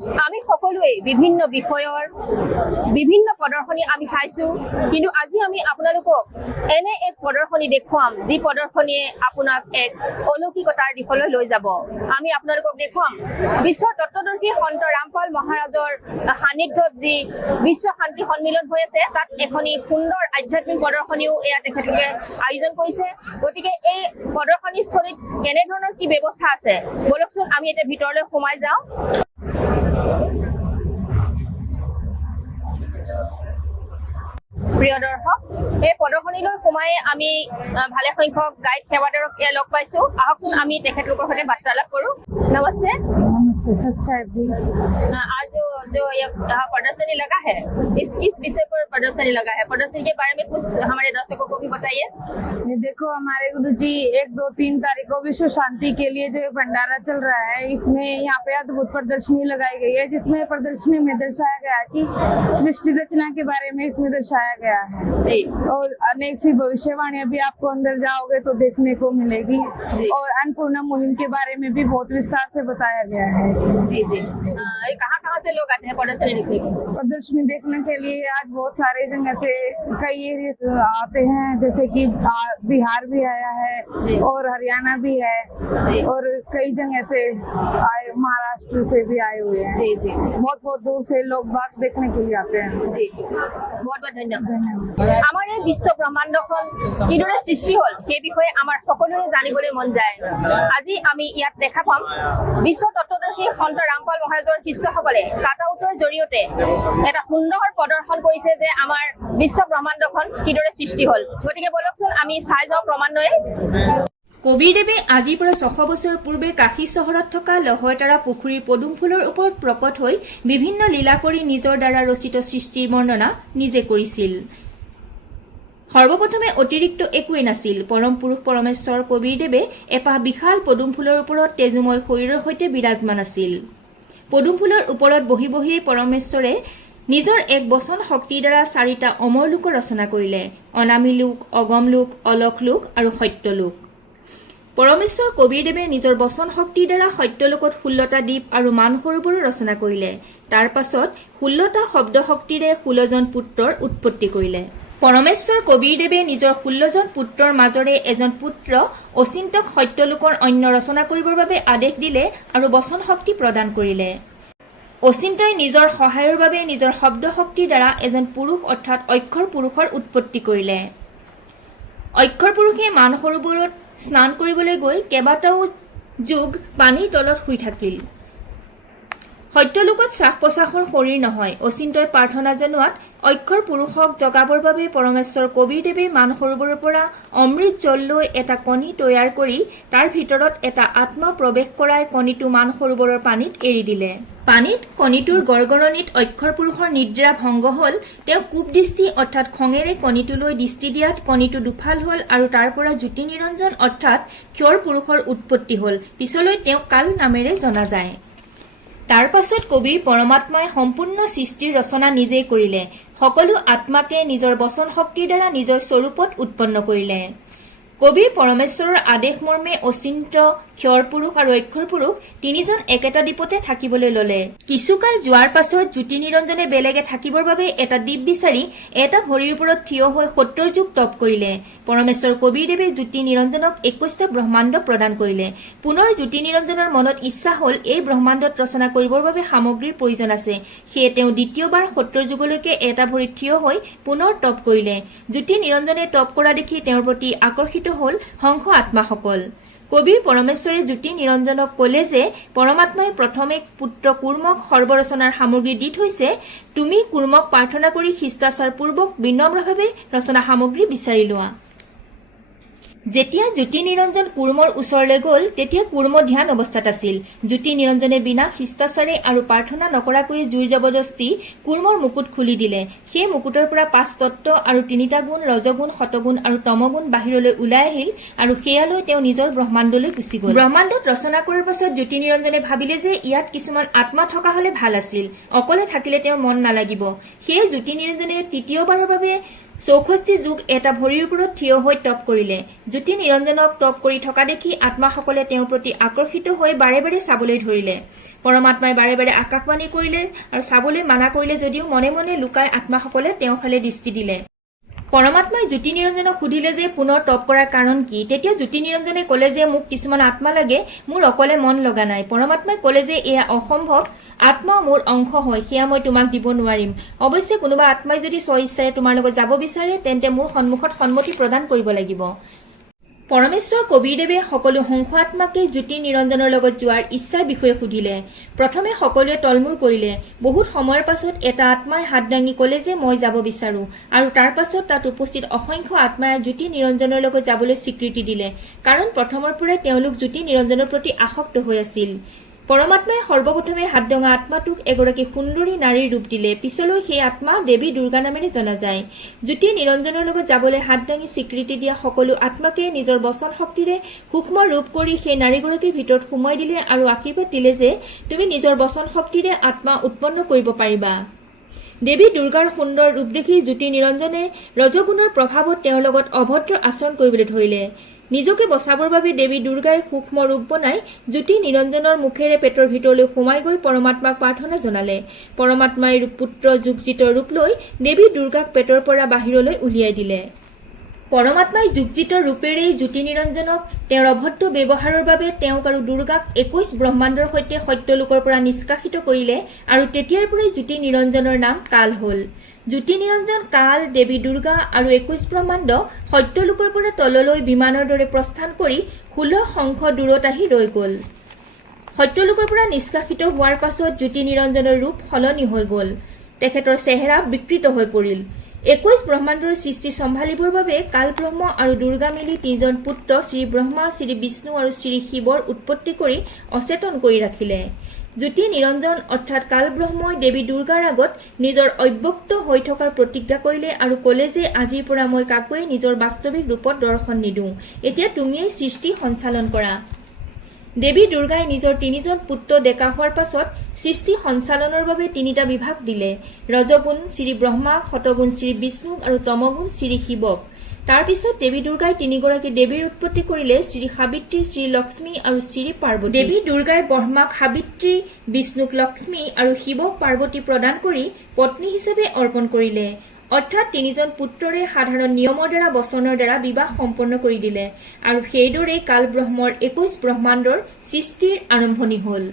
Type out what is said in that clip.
আমি সকলোৱে বিভিন্ন বিষয়ৰ বিভিন্ন প্ৰদৰ্শনী আমি চাইছো, কিন্তু আজি আমি আপোনালোকক এনে এক প্ৰদৰ্শনী দেখুৱাম যি প্ৰদৰ্শনীয়ে আপোনাক এক অলৌকিকতাৰ দিশলৈ লৈ যাব। আমি আপোনালোকক দেখুৱাম বিশ্বৰ তত্ত্বদৰ্শী সন্ত ৰামপাল মহাৰাজৰ সান্নিধ্যত যি বিশ্ব শান্তি সন্মিলন হৈ আছে, তাত এখনি সুন্দৰ আধ্যাত্মিক প্ৰদৰ্শনীও এয়া তেখেতলোকে আয়োজন কৰিছে। গতিকে এই প্ৰদৰ্শনীস্থলীত কেনেধৰণৰ কি ব্যৱস্থা আছে, বলকচোন আমি এতিয়া ভিতৰলৈ সোমাই যাওঁ। প্ৰিয় দৰ্শক, এই প্ৰদৰ্শনীলৈ সোমাই আমি ভালে সংখ্যক গাইড সেৱাদাৰক লগ পাইছো। আহকচোন আমি তেখেতলোকৰ সৈতে বাৰ্তালাপ কৰো। নমस्ते। नमस्ते सत साहब जी। आज जो यहाँ प्रदर्शनी लगा है, इस किस विषय पर प्रदर्शनी लगा है? प्रदर्शनी के बारे में कुछ हमारे दर्शकों को भी बताइए। ये देखो, हमारे गुरु जी 1, 2, 3 तारीख को विश्व शांति के लिए जो भंडारा चल रहा है, इसमें यहाँ पे अद्भुत प्रदर्शनी लगाई गई है, जिसमें प्रदर्शनी में दर्शाया गया है कि सृष्टि रचना के बारे में इसमें दर्शाया गया है जी। और अनेक सी भविष्यवाणियां भी आपको अंदर जाओगे तो देखने को मिलेगी। और अन्नपूर्णा मुहिम के बारे में भी बहुत विस्तार से बताया गया है इसमें। जी जी। कहाँ से लोग आते हैं प्रदर्शनी देखने के? प्रदर्शनी देखने के लिए आज बहुत सारे जगह से कई एरिया आते हैं, जैसे कि बिहार भी आया है और हरियाणा भी है और कई जगह से आए, महाराष्ट्र से भी आए हुए हैं। जी जी। बहुत बहुत दूर से लोग बाग देखने के लिए आते हैं। जी, बहुत बहुत ধন্যবাদ। আমাৰ এই বিশ্ব ব্ৰহ্মাণ্ডখন কিদৰে সৃষ্টি হ'ল সেই বিষয়ে আমাৰ সকলোৰে জানিবলৈ মন যায়। আজি আমি ইয়াত দেখা পাম বিশ্ব তত্ত্বদৰ্শী সন্ত ৰামপাল মহাৰাজৰ শিষ্যসকলে কাটাউটৰ জৰিয়তে এটা সুন্দৰ প্ৰদৰ্শন কৰিছে যে আমাৰ বিশ্ব ব্ৰহ্মাণ্ডখন কিদৰে সৃষ্টি হ'ল। গতিকে বলকচোন আমি চাই যাওঁ ক্ৰমান্বয়ে। কবিৰদেৱে আজিৰ পৰা 600 বছৰ পূৰ্বে কাশী চহৰত থকা লহয়তাৰা পুখুৰীৰ পদুম ফুলৰ ওপৰত প্ৰকট হৈ বিভিন্ন লীলা কৰি নিজৰ দ্বাৰা ৰচিত সৃষ্টিৰ বৰ্ণনা নিজে কৰিছিল। সৰ্বপ্ৰথমে অতিৰিক্ত একোৱেই নাছিল। পৰম পুৰুষ পৰমেশ্বৰ কবিৰদেৱে এপাহ বিশাল পদুম ফুলৰ ওপৰত তেজুময় শৰীৰৰ সৈতে বিৰাজমান আছিল। পদুম ফুলৰ ওপৰত বহি বহিয়েই পৰমেশ্বৰে নিজৰ এক বচন শক্তিৰ দ্বাৰা 4টা অমৰ লোক ৰচনা কৰিলে: অনামী লোক, অগম লোক, অলখ লোক আৰু সত্য লোক। পৰমেশ্বৰ কবিৰদেৱে নিজৰ বচন শক্তিৰ দ্বাৰা সত্যলোকত 16টা দ্বীপ আৰু মানসৰোবৰো ৰচনা কৰিলে। তাৰ পাছত 16টা শব্দ শক্তিৰে 16জন পুত্ৰৰ উৎপত্তি কৰিলে। পৰমেশ্বৰ কবিৰদেৱে নিজৰ 16জন পুত্ৰৰ মাজৰে এজন পুত্ৰ অচিন্তক সত্যলোকৰ অন্য ৰচনা কৰিবৰ বাবে আদেশ দিলে আৰু বচন শক্তি প্ৰদান কৰিলে। অচিন্তই নিজৰ সহায়ৰ বাবে নিজৰ শব্দ শক্তিৰ দ্বাৰা এজন পুৰুষ অৰ্থাৎ অক্ষৰ পুৰুষৰ উৎপত্তি কৰিলে। অক্ষৰ পুৰুষে মানসৰোবৰত স্নান কৰিবলৈ গৈ কেইবাটাও যুগ পানীৰ তলত শুই থাকিল। সত্যলোকত শ্বাস প্ৰশ্বাসৰ শৰীৰ নহয়। অচিন্তই প্ৰাৰ্থনা জনোৱাত অক্ষৰ পুৰুষক জগাবৰ বাবে পৰমেশ্বৰ কবিৰদেৱে মানসৰোবৰৰ পৰা অমৃত জল লৈ এটা কণী তৈয়াৰ কৰি তাৰ ভিতৰত এটা আত্মা প্ৰৱেশ কৰাই কণীটো মানসৰোবৰৰ পানীত এৰি দিলে। পানীত কণীটোৰ গৰগৰণিত অক্ষৰ পুৰুষৰ নিদ্ৰা ভংগ হ'ল। তেওঁ কূপ দৃষ্টি অৰ্থাৎ খঙেৰে কণীটোলৈ দৃষ্টি দিয়াত কণীটো দুফাল হ'ল আৰু তাৰ পৰা জ্যোতি নিৰঞ্জন অৰ্থাৎ ক্ষৰ পুৰুষৰ উৎপত্তি হ'ল। পিছলৈ তেওঁক কাল নামেৰে জনা যায়। তাৰ পাছত কবিৰ পৰমাত্মাই সম্পূৰ্ণ সৃষ্টিৰ ৰচনা নিজেই কৰিলে। সকলো আত্মাকে নিজৰ বচন শক্তিৰ দ্বাৰা নিজৰ স্বৰূপত উৎপন্ন কৰিলে। কবিৰ পৰমেশ্বৰৰ আদেশ মৰ্মে অচিন্ত, ক্ষৰ পুৰুষ আৰু অক্ষৰ পুৰুষ 3জন একেটা দ্বীপতে থাকিবলৈ ললে। কিছুকাল যোৱাৰ পাছত জ্যোতি নিৰঞ্জনে বেলেগে থাকিবৰ বাবে এটা দ্বীপ বিচাৰি এটা ভৰিৰ ওপৰত থিয় হৈ 70 যুগ তপ কৰিলে। পৰমেশ্বৰ কবিৰদেৱে জ্যোতি নিৰঞ্জনক 21টা ব্ৰহ্মাণ্ড প্ৰদান কৰিলে। পুনৰ জ্যোতি নিৰঞ্জনৰ মনত ইচ্ছা হ'ল এই ব্ৰহ্মাণ্ডত ৰচনা কৰিবৰ বাবে সামগ্ৰীৰ প্ৰয়োজন আছে। সেয়ে তেওঁ দ্বিতীয়বাৰ 70 যুগলৈকে এটা ভৰিত থিয় হৈ পুনৰ তপ কৰিলে। জ্যোতি নিৰঞ্জনে তপ কৰা দেখি তেওঁৰ প্ৰতি আকৰ্ষিত হ'ল হংস আত্মাসকল। কবিৰ পৰমেশ্বৰে জ্যোতি নিৰঞ্জনক ক'লে যে পৰমাত্মাই প্ৰথমে পুত্ৰ কুৰ্মক সৰ্বৰচনাৰ সামগ্ৰী দি থৈছে। তুমি কুৰ্মক প্ৰাৰ্থনা কৰি শিষ্টাচাৰ পূৰ্বক বিনম্ৰভাৱে ৰচনা সামগ্ৰী বিচাৰি লোৱা। যেতিয়া জ্যোতি নিৰঞ্জন কুৰ্মৰ ওচৰলৈ গ'ল তেতিয়া কুৰ্ম ধ্যান অৱস্থাত আছিল। জ্যোতি নিৰঞ্জনে বিনা শিষ্টাচাৰে আৰু প্ৰাৰ্থনা নকৰাকৈ জোৰ জবৰদস্তি কুৰ্মৰ মুকুট খুলি দিলে। সেই মুকুটৰ পৰা 5 তত্ত্ব আৰু 3টা গুণ ৰজগুণ, শতগুণ আৰু তমগুণ বাহিৰলৈ ওলাই আহিল আৰু সেয়ালৈ তেওঁ নিজৰ ব্ৰহ্মাণ্ডলৈ গুচি গ'ল। ব্ৰহ্মাণ্ডত ৰচনা কৰাৰ পাছত জ্যোতি নিৰঞ্জনে ভাবিলে যে ইয়াত কিছুমান আত্মা থকা হলে ভাল আছিল। অকলে থাকিলে তেওঁৰ মন নালাগিব। সেয়ে জ্যোতি নিৰঞ্জনে তৃতীয়বাৰৰ বাবে 64 যুগ এটা ভৰিৰ ওপৰত থিয় হৈ তপ কৰিলে। জ্যোতি নিৰঞ্জনক তপ কৰি থকা দেখি আত্মাসকলে তেওঁৰ প্ৰতি আকৰ্ষিত হৈ বাৰে বাৰে চাবলৈ ধৰিলে। পৰমাত্মাই বাৰে বাৰে আকাশবাণী কৰিলে আৰু চাবলৈ মানা কৰিলে যদিও মনে মনে লুকাই আত্মাসকলে তেওঁৰ ফালে দৃষ্টি দিলে। পৰমাত্মাই জ্যোতি নিৰঞ্জনক সুধিলে যে পুনৰ তপ কৰাৰ কাৰণ কি। তেতিয়া জ্যোতি নিৰঞ্জনে ক'লে যে মোক কিছুমান আত্মা লাগে, মোৰ অকলে মন লগা নাই। পৰমাত্মাই ক'লে যে এয়া অসম্ভৱ, আত্মা মোৰ অংশ হয়, সেয়া মই তোমাক দিব নোৱাৰিম। অৱশ্যে কোনোবা আত্মাই যদি স্বইচ্ছাৰে তোমাৰ লগত যাব বিচাৰে তেন্তে মোৰ সন্মুখত সন্মতি প্ৰদান কৰিব লাগিব। পৰমেশ্বৰ কবিৰদেৱে সকলো হংস আত্মাকে জ্যোতি নিৰঞ্জনৰ লগত যোৱাৰ ইচ্ছাৰ বিষয়ে সুধিলে। প্ৰথমে সকলোৱে তলমূৰ কৰিলে। বহুত সময়ৰ পাছত এটা আত্মাই হাত দাঙি ক'লে যে মই যাব বিচাৰো, আৰু তাৰ পাছত তাত উপস্থিত অসংখ্য আত্মাই জ্যোতি নিৰঞ্জনৰ লগত যাবলৈ স্বীকৃতি দিলে, কাৰণ প্ৰথমৰ পৰাই তেওঁলোক জ্যোতি নিৰঞ্জনৰ প্ৰতি আসক্ত হৈ আছিল। পৰমাত্মাই সৰ্বপ্ৰথমে হাত দঙা আত্মাটোক এগৰাকী সুন্দৰী নাৰীৰ ৰূপ দিলে। পিছলৈ সেই আত্মা দেৱী দুৰ্গা নামেৰে জনা যায়। জ্যোতি নিৰঞ্জনৰ লগত যাবলৈ হাত দাঙি স্বীকৃতি দিয়া সকলো আত্মাকে নিজৰ বচন শক্তিৰে সূক্ষ্ম ৰূপ কৰি সেই নাৰীগৰাকীৰ ভিতৰত সোমাই দিলে আৰু আশীৰ্বাদ দিলে যে তুমি নিজৰ বচন শক্তিৰে আত্মা উৎপন্ন কৰিব পাৰিবা। দেৱী দুৰ্গাৰ সুন্দৰ ৰূপ দেখি জ্যোতি নিৰঞ্জনে ৰজগুণৰ প্ৰভাৱত তেওঁৰ লগত অভদ্ৰ আচৰণ কৰিবলৈ ধৰিলে। নিজকে বচাবৰ বাবে দেৱী দুৰ্গাই সূক্ষ্ম ৰূপ বনাই জ্যোতি নিৰঞ্জনৰ মুখেৰে পেটৰ ভিতৰলৈ সোমাই গৈ পৰমাত্মাক প্ৰাৰ্থনা জনালে। পৰমাত্মাই পুত্ৰ যুগজিতৰ ৰূপ লৈ দেৱী দুৰ্গাক পেটৰ পৰা বাহিৰলৈ উলিয়াই দিলে। পৰমাত্মাই যুগজিতৰ ৰূপেৰেই জ্যোতি নিৰঞ্জনক তেওঁৰ অভদ্ৰ ব্যৱহাৰৰ বাবে তেওঁক আৰু দুৰ্গাক 21 ব্ৰহ্মাণ্ডৰ সৈতে সত্যলোকৰ পৰা নিষ্কাশিত কৰিলে, আৰু তেতিয়াৰ পৰাই জ্যোতি নিৰঞ্জনৰ নাম কাল হ'ল। জ্যোতি নিৰঞ্জন, কাল, দেৱী দুৰ্গা আৰু 21 ব্ৰহ্মাণ্ড সত্যলোকৰ পৰা তললৈ বিমানৰ দৰে প্ৰস্থান কৰি 16 শংখ দূৰত আহি ৰৈ গ'ল। সত্যলোকৰ পৰা নিষ্কাশিত হোৱাৰ পাছত জ্যোতি নিৰঞ্জনৰ ৰূপ সলনি হৈ গ'ল। তেখেতৰ চেহেৰা বিকৃত হৈ পৰিল। 21 ব্ৰহ্মাণ্ডৰ সৃষ্টি চম্ভালিবৰ বাবে কাল ব্ৰহ্ম আৰু দুৰ্গা মিলি 3জন পুত্ৰ শ্ৰী ব্ৰহ্মা, শ্ৰী বিষ্ণু আৰু শ্ৰী শিৱৰ উৎপত্তি কৰি অচেতন কৰি ৰাখিলে। জ্যোতি নিৰঞ্জন অৰ্থাৎ কাল ব্ৰহ্মই দেৱী দুৰ্গাৰ আগত নিজৰ অব্যক্ত হৈ থকাৰ প্ৰতিজ্ঞা কৰিলে আৰু ক'লে যে আজিৰ পৰা মই কাকোৱে নিজৰ বাস্তৱিক ৰূপত দৰ্শন নিদিওঁ, এতিয়া তুমিয়েই সৃষ্টি সঞ্চালন কৰা। দেৱী দুৰ্গাই নিজৰ 3জন পুত্ৰ ডেকা হোৱাৰ পাছত সৃষ্টি সঞ্চালনৰ বাবে 3টা বিভাগ দিলে: ৰজগুণ শ্ৰী ব্ৰহ্মাক, শতগুণ শ্ৰী বিষ্ণুক আৰু তমগুণ শ্ৰী শিৱক। তাৰ পিছত দেৱী দুৰ্গাই 3গৰাকী দেৱীৰ উৎপত্তি কৰিলে: শ্ৰী সাবিত্ৰী, শ্ৰী লক্ষ্মী আৰু শ্ৰী পাৰ্বতী। দেৱী দুৰ্গাই ব্ৰহ্মাক সাবিত্ৰী, বিষ্ণুক লক্ষ্মী আৰু শিৱক পাৰ্বতী প্ৰদান কৰি পত্নী হিচাপে অৰ্পণ কৰিলে। অৰ্থাৎ 3জন পুত্ৰৰে সাধাৰণ নিয়মৰ দ্বাৰা বচনৰ দ্বাৰা বিবাহ সম্পন্ন কৰি দিলে, আৰু সেইদৰেই কাল ব্ৰহ্মৰ 21 ব্ৰহ্মাণ্ডৰ সৃষ্টিৰ আৰম্ভণি হ'ল।